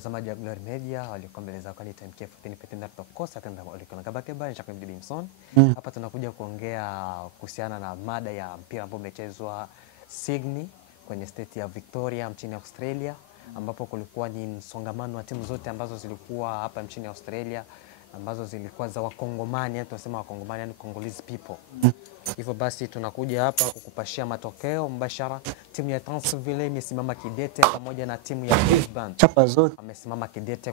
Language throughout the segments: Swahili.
mtazamaji wa Glory Media walikuwa mbele zako ni TMK 14 of course atenda walikuwa ngabake bali cha Mdi Bimson. Hapa tunakuja kuongea kuhusiana na mada ya mpira ambao umechezwa Sydney kwenye state ya Victoria nchini Australia, ambapo kulikuwa ni msongamano wa timu zote ambazo zilikuwa hapa nchini Australia, ambazo zilikuwa za Wakongomani, yani tunasema Wakongomani, yani Congolese people. Hivyo basi tunakuja hapa kukupashia matokeo mbashara. Timu ya Townsville imesimama kidete pamoja na timu ya Brisbane. Chapa zote Wamesimama kidete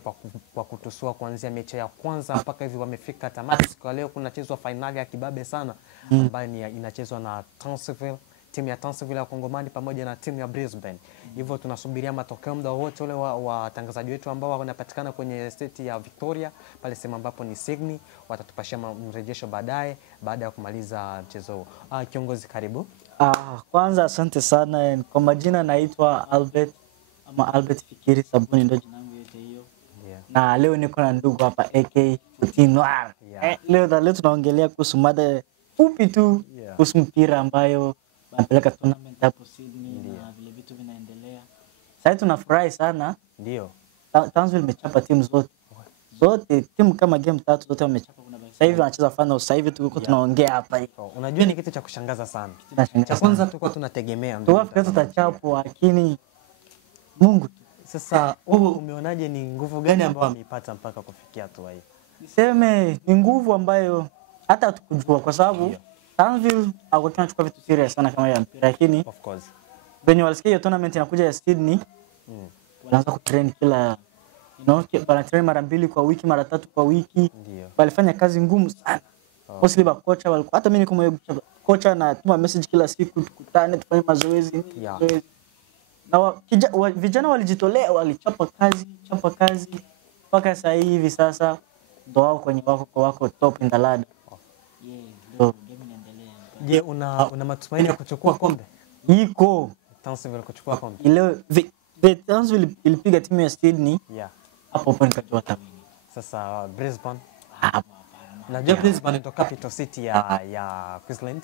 kwa kutusua kuanzia mechi ya kwanza mpaka hivi wamefika tamati. Kwa leo kunachezwa finali ya kibabe sana ambayo inachezwa na Townsville, timu ya Townsville ya Kongomani pamoja na timu ya Brisbane. Hivyo tunasubiria matokeo muda wote ule wa watangazaji wetu ambao wanapatikana kwenye state ya Victoria pale sema ambapo ni Sydney, watatupashia mrejesho baadaye baada ya kumaliza mchezo huo. Kiongozi karibu. Kwanza asante sana. Kwa majina naitwa Albert Fikiri Sabuni, ndio jina langu yote hiyo. Na leo niko na ndugu hapa AK Noir. Leo tunaongelea kuhusu mada fupi tu kuhusu mpira ambayo wanapeleka tournament hapo Sydney na vile vitu vinaendelea. Sasa tunafurahi sana. Ndio. Townsville imechapa timu zote timu kama game 3 zote wamechapa. Sasa hivi wanacheza final, sasa hivi tuko tunaongea hapa hivi. Unajua ni kitu cha kushangaza sana. Cha kwanza tulikuwa tunategemea ndio Afrika tutachapwa, lakini Mungu. Sasa wewe umeonaje, ni nguvu gani ambayo ameipata mpaka kufikia hatua hii? Niseme ni nguvu ambayo hata hatukujua, kwa sababu Townsville hawakuwa wanachukua vitu serious sana kama ya mpira, lakini of course when walisikia hiyo tournament inakuja ya Sydney, wanaanza kutrain kila wanatrain mara 2 kwa wiki, mara 3 kwa wiki. Walifanya kazi ngumu sana. Mostly ba kocha walikuwa, hata mimi niko kocha na tuma message kila siku tukutane tufanye mazoezi. Na vijana walijitolea, walichapa kazi mpaka sasa hivi. Sasa ndo wao kwenye wako top in the ladder. Ndio game inaendelea. Je, una matumaini ya kuchukua kombe? Iko Townsville kuchukua kombe. Ile Townsville ilipiga timu ya Sydney. Hapo nikajua tamini. Sasa Brisbane. Najua Brisbane ndio capital city ya Queensland.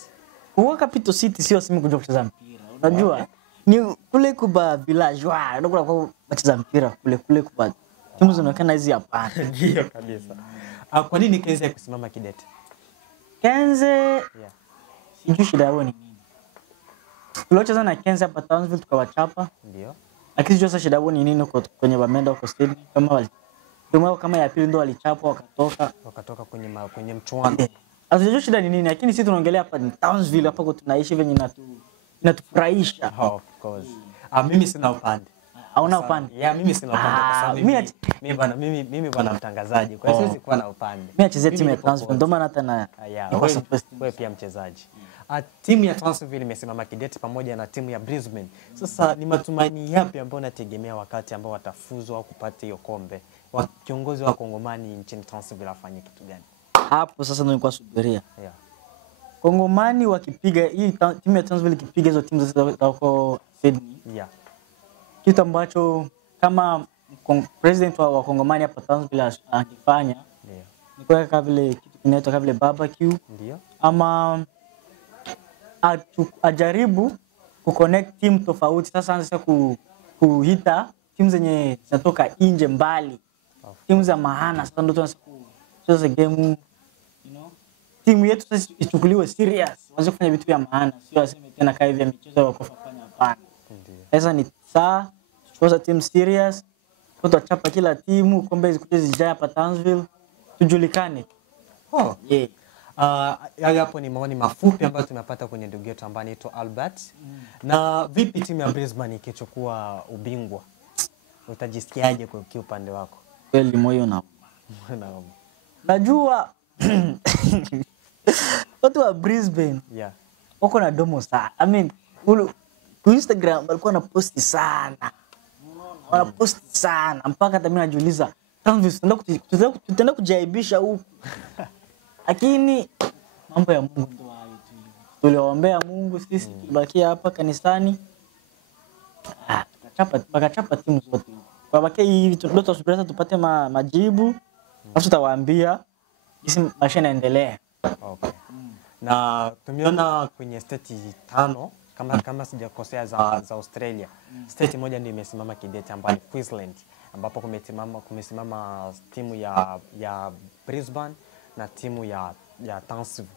Kwa capital city sio simu kuja kucheza mpira. Unajua ni kule kuba villageois, ndio kwa kucheza mpira kule kuba. Timu zinaonekana hizi hapa. Ndio kabisa. Kwa nini Kenze kusimama kidete? Kenze sijui shida yao ni nini. Tuliocheza na Kenze hapa Townsville tukawachapa. Ndio. Lakini sio shida yao ni nini kwenye wameenda huko Sydney kama ya pili ndio walichapwa wakatoka kwenye mchuano. Asijui shida ni nini, lakini sisi tunaongelea hapa ni Townsville, hapa kwa tunaishi venye inatufurahisha. Of course. Mimi sina upande. Hauna upande? Mimi sina upande kwa sababu mimi bwana mtangazaji, kwa hiyo siwezi kuwa na upande. Mimi nachezea timu ya Townsville, ndio maana hata na wewe pia mchezaji. Timu ya Townsville imesimama kidete pamoja na timu ya Brisbane. Sasa ni matumaini yapi ambayo unategemea wakati ambao watafuzwa au kupata hiyo kombe? Kiongozi wa Kongomani nchini Townsville afanye kitu gani? Hapo sasa ndio nilikuwa subiria. Kongomani wakipiga hii timu ya Townsville ikipiga hizo timu za huko Sydney. Kitu ambacho kama president wa Kongomani hapa Townsville angefanya ni kuweka vile kitu kinaitwa kama vile barbecue. Ama ajaribu kuconnect team tofauti. Sasa anza kuhita timu zenye zinatoka nje mbali, timu za maana. Sasa ndio tunacheza game, timu yetu sasa ichukuliwe serious, waanze kufanya vitu vya maana, sio aseme tena kai vya michezo wa kufanya hapana. Sasa ni saa tuchukue team serious, tutachapa kila timu, kombe zikuje zijae hapa Townsville tujulikane. Hapo ni maoni mafupi ambayo tumepata kwenye ndugu yetu ambaye anaitwa Albert. Na vipi timu ya Brisbane ikichukua ubingwa? Utajisikiaje kwa upande wako? Kweli moyo na najua watu wa Brisbane wako na domo sana. I mean, kwa Instagram walikuwa wanaposti sana. Wanaposti sana mpaka hata mimi najiuliza tutaenda kujaibisha huku. Lakini mambo ya Mungu ndio hayo tu. Tuliombea Mungu sisi tubakia hapa kanisani. Tukachapa timu zote. Kwa bakia hivi tunataka tupate majibu. Alafu tutawaambia jinsi maisha yanaendelea. Okay. Na tumeona kwenye state 5 kama sijakosea za Australia. State moja ndio imesimama kidete ambayo ni Queensland. ambapo kumesimama timu ya Brisbane na timu ya Townsville,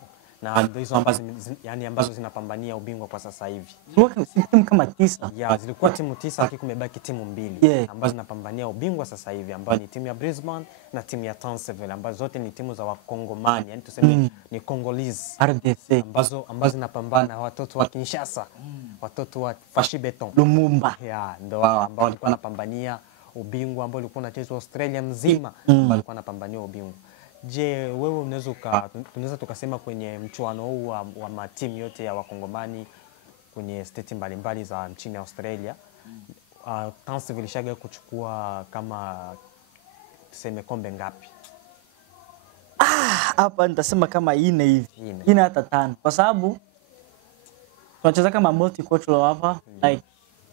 na ndio hizo ambazo zinapambania ubingwa kwa sasa hivi. Zilikuwa timu kama 9. Yeah, zilikuwa timu 9 lakini kumebaki timu 2 ambazo zinapambania ubingwa sasa hivi, ambazo ni timu ya Brisbane na timu ya Townsville, ambazo zote ni timu za Wakongomani, yani tuseme ni Congolese RDC, ambazo zinapambana watoto wa Kinshasa, watoto wa Fashi Beton, Lumumba. Yeah, ndio wao ambao walikuwa wanapambania ubingwa ambao ulikuwa unachezwa Australia mzima, ambao walikuwa wanapambania ubingwa. Je, wewe tunaweza tukasema kwenye mchuano huu wa matimu yote ya Wakongomani kwenye state mbalimbali za nchini Australia, Townsville ilishaga kuchukua kama tuseme kombe ngapi? Hapa nitasema kama 4 hivi. 4 hata 5. Kwa sababu tunacheza kama multicultural hapa, like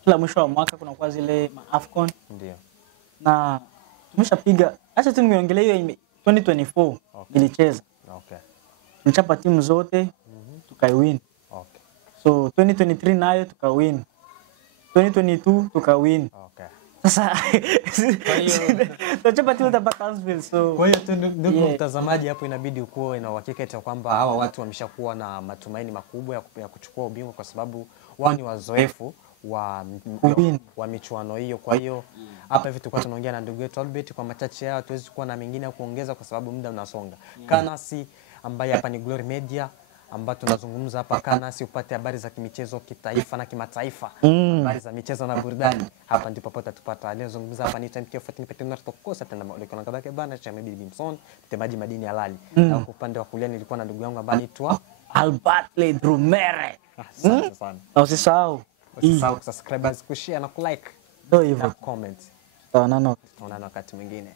kila mwisho wa mwaka kuna kwa zile AFCON. Ndio. Na tumeshapiga, acha tu niongelee hiyo 2024 ilicheza. Okay. Tulichapa timu zote, tukaiwin. Okay. So 2023 nayo tukawin. 2022 tukawin. Okay. Sasa kwa hiyo tuchapa timu za Townsville. So kwa hiyo ndugu mtazamaji, hapo inabidi ukuwe na uhakika eti kwamba hawa watu wameshakuwa na matumaini makubwa ya kuchukua ubingwa, kwa sababu wao ni wazoefu wa michuano hiyo. Kwa hiyo hapa hivi tulikuwa tunaongea na ndugu yetu Albert kwa machache yao, tuwezi kuwa na mengine ya kuongeza kwa sababu muda unasonga. Kanasi ambaye hapa ni Glory Media, ambapo tunazungumza hapa Kanasi upate habari za kimichezo kitaifa na kimataifa, habari za michezo na burudani. Hapa ndipo pote tupata. Aliyezungumza hapa ni MK14 Petina tukosa tena mauleko na kabake bana cha Bibi Bimson, mtemaji madini halali. Na kwa upande wa kulia nilikuwa na ndugu yangu ambaye anaitwa Albert Ledrumere. Asante sana. Usisahau kusubscribe, kushare na kulike. Ndio hivyo. Na comment. Tutaonana wakati mwingine.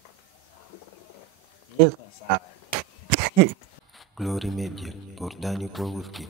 Iko sawa. Glory Media, burudani kwa wote.